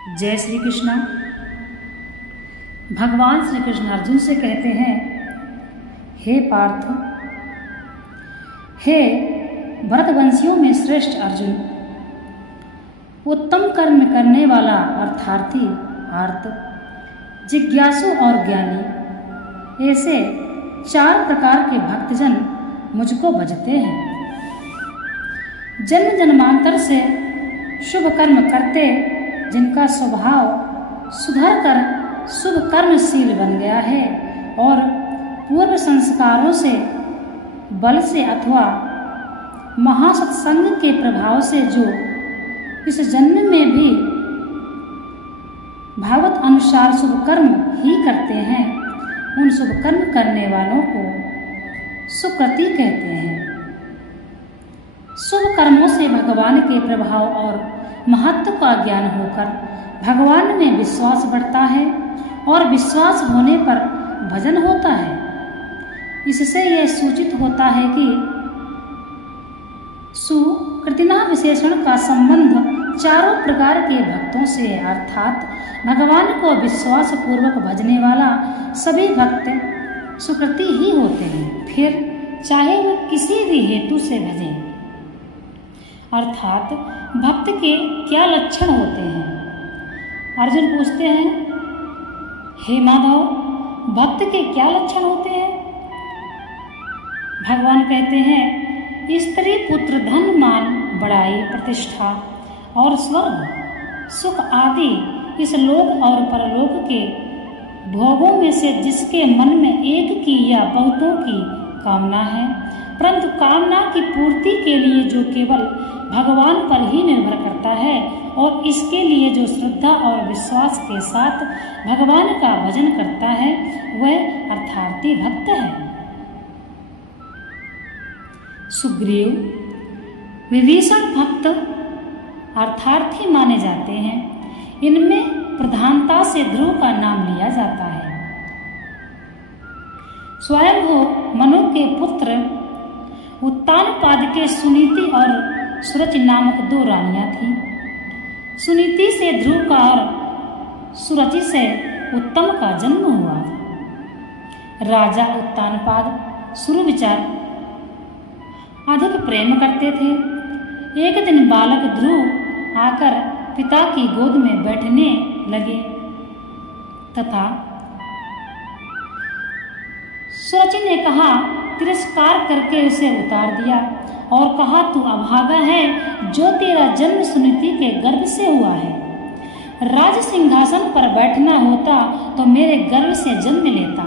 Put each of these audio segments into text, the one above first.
जय श्री कृष्णा। भगवान श्री कृष्ण अर्जुन से कहते हैं, हे पार्थ, हे भरतवंशियों में श्रेष्ठ अर्जुन, उत्तम कर्म करने वाला अर्थार्थी, आर्त, जिज्ञासु और ज्ञानी, ऐसे 4 प्रकार के भक्तजन मुझको भजते हैं। जन्म जन्मांतर से शुभ कर्म करते जिनका स्वभाव सुधर कर शुभ कर्मशील बन गया है और पूर्व संस्कारों से, बल से अथवा महासत्संग के प्रभाव से जो इस जन्म में भी भागवत अनुसार शुभ कर्म ही करते हैं, उन शुभ कर्म करने वालों को सुकृति कहते हैं। शुभ कर्मों से भगवान के प्रभाव और महत्व का ज्ञान होकर भगवान में विश्वास बढ़ता है और विश्वास होने पर भजन होता है। इससे यह सूचित होता है कि सुकृतिना विशेषण का संबंध 4 प्रकार के भक्तों से, अर्थात भगवान को विश्वास पूर्वक भजने वाला सभी भक्त सुकृति ही होते हैं, फिर चाहे वो किसी भी हेतु से भजें। अर्थात भक्त के क्या लक्षण होते हैं? अर्जुन पूछते हैं, हे माधव, भक्त के क्या लक्षण होते हैं? भगवान कहते हैं, स्त्री पुत्र धन मान बड़ाई प्रतिष्ठा और स्वर्ग सुख आदि इस लोक और परलोक के भोगों में से जिसके मन में एक की या बहुतों की कामना है, परंतु कामना की पूर्ति के लिए जो केवल भगवान पर ही निर्भर करता है और इसके लिए जो श्रद्धा और विश्वास के साथ भगवान का भजन करता है, वह अर्थार्थी भक्त है। सुग्रीव, विभीषण भक्त अर्थार्थी माने जाते हैं। इनमें प्रधानता से ध्रुव का नाम लिया जाता है। स्वयंभू मनु के पुत्र उत्तानपाद के सुनीति और सुरचि नामक 2 रानियां थीं। सुनीति से ध्रुव का और सुरचि से उत्तम का जन्म हुआ। राजा उत्तानपाद सुरविचार अधिक प्रेम करते थे। एक दिन बालक ध्रुव आकर पिता की गोद में बैठने लगे तथा सुरचि ने कहा, तिरस्कार करके उसे उतार दिया और कहा, तू अभागा है, जो तेरा जन्म सुनीति के गर्भ से हुआ है। राज सिंहासन पर बैठना होता तो मेरे गर्भ से जन्म लेता।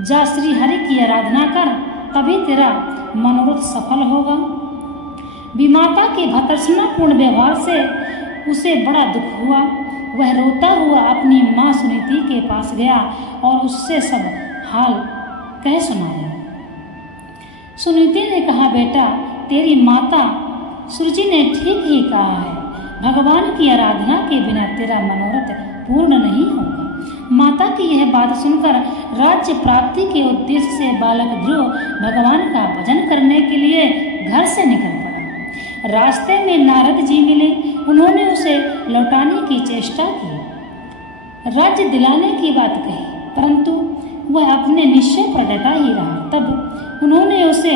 जा श्री हरि की आराधना कर, तभी तेरा मनोरथ सफल होगा। विमाता के भर्त्सनापूर्ण व्यवहार से उसे बड़ा दुख हुआ। वह रोता हुआ अपनी माँ सुनीति के पास गया और उससे सब हाल कह सुनाया। सुनीति ने कहा, बेटा, तेरी माता सुरुचि ने ठीक ही कहा है। भगवान की आराधना के बिना तेरा मनोरथ पूर्ण नहीं होगा। माता की यह बात सुनकर राज्य प्राप्ति के उद्देश्य से बालक ध्रुव भगवान का भजन करने के लिए घर से निकल पड़ा। रास्ते में नारद जी मिले। उन्होंने उसे लौटाने की चेष्टा की, राज्य दिलाने की बात कही, परंतु वह अपने निश्चय पर डटा ही रहा। तब उन्होंने उसे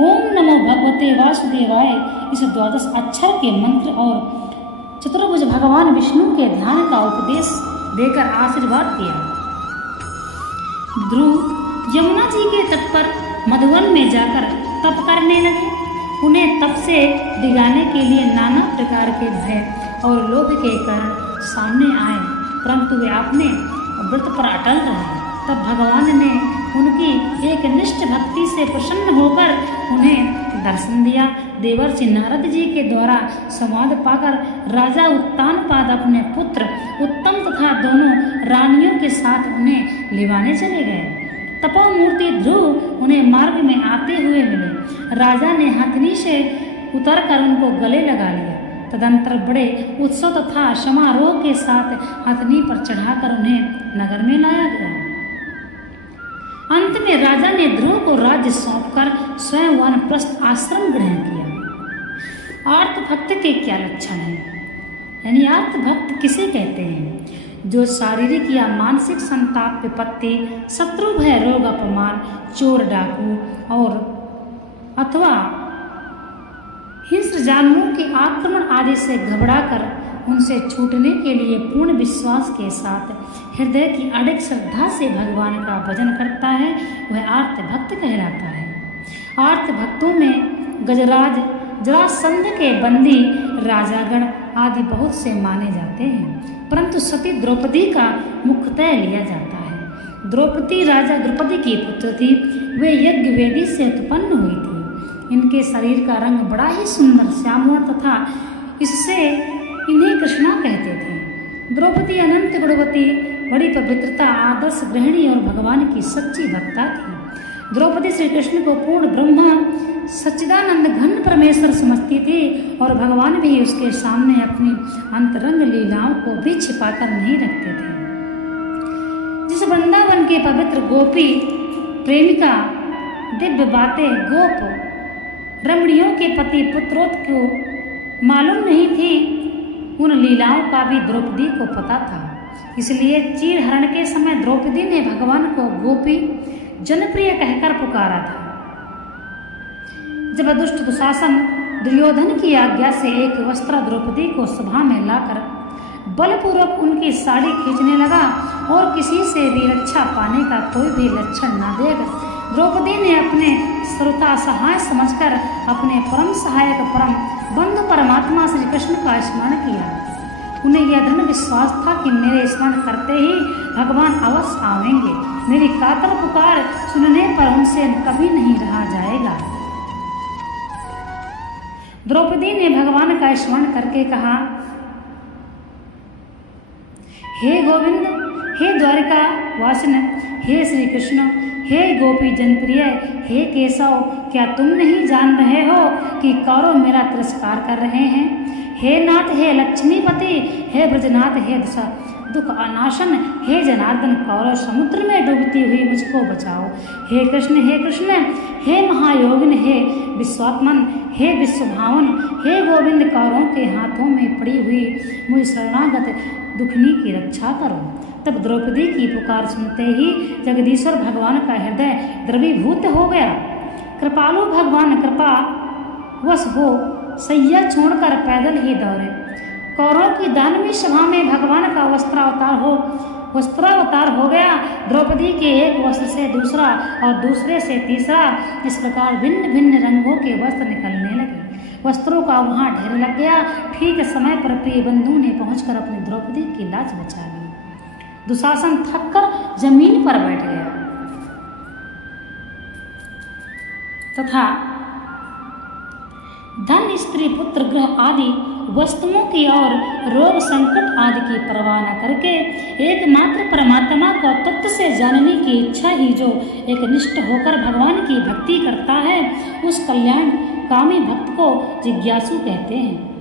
ओम नमो भगवते वासुदेवाय इस 12 अक्षर के मंत्र और चतुर्भुज भगवान विष्णु के ध्यान का उपदेश देकर आशीर्वाद दिया। ध्रुव यमुना जी के तट पर मधुवन में जाकर तप करने लगे। उन्हें तप से डिगाने के लिए नाना प्रकार के भय और लोभ के कारण सामने आए, परंतु वे अपने व्रत पर अटल रहे। तब भगवान ने उनकी एक निष्ठ भक्ति से प्रसन्न होकर उन्हें दर्शन दिया। देवर्षि नारद जी के द्वारा संवाद पाकर राजा उत्तानपाद अपने पुत्र उत्तम तथा दोनों रानियों के साथ उन्हें लिवाने चले गए। तपोमूर्ति ध्रुव उन्हें मार्ग में आते हुए मिले। राजा ने हथनी से उतरकर उनको गले लगा लिया। तदंतर बड़े उत्सव तथा समारोह के साथ हथनी पर चढ़ाकर उन्हें नगर में लाया गया। अंत में राजा ने ध्रुव को राज्य सौंपकर स्वयं वानप्रस्थ आश्रम ग्रहण किया। आर्त भक्त के क्या लक्षण हैं? यानी आर्त भक्त किसे कहते हैं? जो शारीरिक या मानसिक संताप, विपत्ति, शत्रु भय, रोग, अपमान, चोर, डाकू और अथवा हिंस्र जानवरों के आक्रमण आदि से घबराकर उनसे छूटने के लिए पूर्ण विश्वास के साथ हृदय की अडिग श्रद्धा से भगवान का भजन करता है, वह आर्त भक्त कहलाता है। आर्त भक्तों में गजराज, जरासंध के बंदी, राजागण आदि बहुत से माने जाते हैं, परंतु सती द्रौपदी का मुख्यतः लिया जाता है। द्रौपदी राजा द्रुपदी की पुत्र थी। वे यज्ञ वेदी से उत्पन्न हुई थी। इनके शरीर का रंग बड़ा ही सुंदर श्यामला तथा इससे इन्हें कृष्णा कहते थे। द्रौपदी अनंत गुणवती, बड़ी पवित्रता, आदर्श गृहिणी और भगवान की सच्ची भक्ता थी। द्रौपदी श्री कृष्ण को पूर्ण ब्रह्मा सच्चिदानंद घन परमेश्वर समझती थी और भगवान भी उसके सामने अपनी अंतरंग लीलाओं को भी छिपाकर नहीं रखते थे। जिस वृंदावन के पवित्र गोपी प्रेमिका दिव्य बातें गोप रमणियों के पति पुत्रोत को मालूम नहीं थी, उन लीलाओं का भी द्रौपदी को पता था। इसलिए चीर हरण के समय द्रौपदी ने भगवान को गोपी जनप्रिय कहकर पुकारा था। जब दुष्ट दुशासन दुर्योधन की आज्ञा से एक वस्त्र द्रौपदी को सभा में लाकर बलपूर्वक उनकी साड़ी खींचने लगा और किसी से भी रक्षा पाने का कोई भी लक्षण न देख द्रौपदी ने अपने श्रोता सहाय समझकर अपने परम सहायक परम बंधु परमात्मा श्री कृष्ण का स्मरण किया। उन्हें यह दृढ़ विश्वास था कि मेरे स्मरण करते ही भगवान अवश्य आवेंगे। मेरी कातर पुकार सुनने पर उनसे कभी नहीं रहा जाएगा। द्रौपदी ने भगवान का स्मरण करके कहा, हे गोविंद, हे द्वारिका वासिन, हे श्री कृष्ण, हे गोपी जनप्रिय, हे केशव, क्या तुम नहीं जान रहे हो कि कौरव मेरा तिरस्कार कर रहे हैं? हे नाथ, हे लक्ष्मीपति, हे ब्रजनाथ, हे दुख अनाशन, हे जनार्दन, कौरव समुद्र में डूबती हुई मुझको बचाओ। हे कृष्ण, हे कृष्ण, हे महायोगिन, हे विश्वात्मन, हे विश्वभावन, हे गोविंद, कौरवों के हाथों में पड़ी हुई मुझ शरणागत दुखनी की रक्षा करो। तब द्रौपदी की पुकार सुनते ही जगदीश्वर भगवान का हृदय द्रवीभूत हो गया। कृपालु भगवान कृपा वश हो सैया छोड़कर पैदल ही दौड़े। कौरवों की दानवी सभा में भगवान का वस्त्रावतार हो गया। द्रौपदी के एक वस्त्र से दूसरा और दूसरे से तीसरा इस प्रकार भिन्न भिन्न रंगों के वस्त्र निकलने लगे। वस्त्रों का वहां ढेर लग गया। ठीक समय पर प्रिय बंधु ने पहुंचकर अपनी द्रौपदी की लाज बचा ली। दुशासन थककर जमीन पर बैठ गया तथा धन, स्त्री, पुत्र, ग्रह आदि वस्तुओं की और रोग संकट आदि की परवाह न करके एकमात्र परमात्मा को तत्व से जानने की इच्छा ही जो एक निष्ठ होकर भगवान की भक्ति करता है, उस कल्याण कामी भक्त को जिज्ञासु कहते हैं।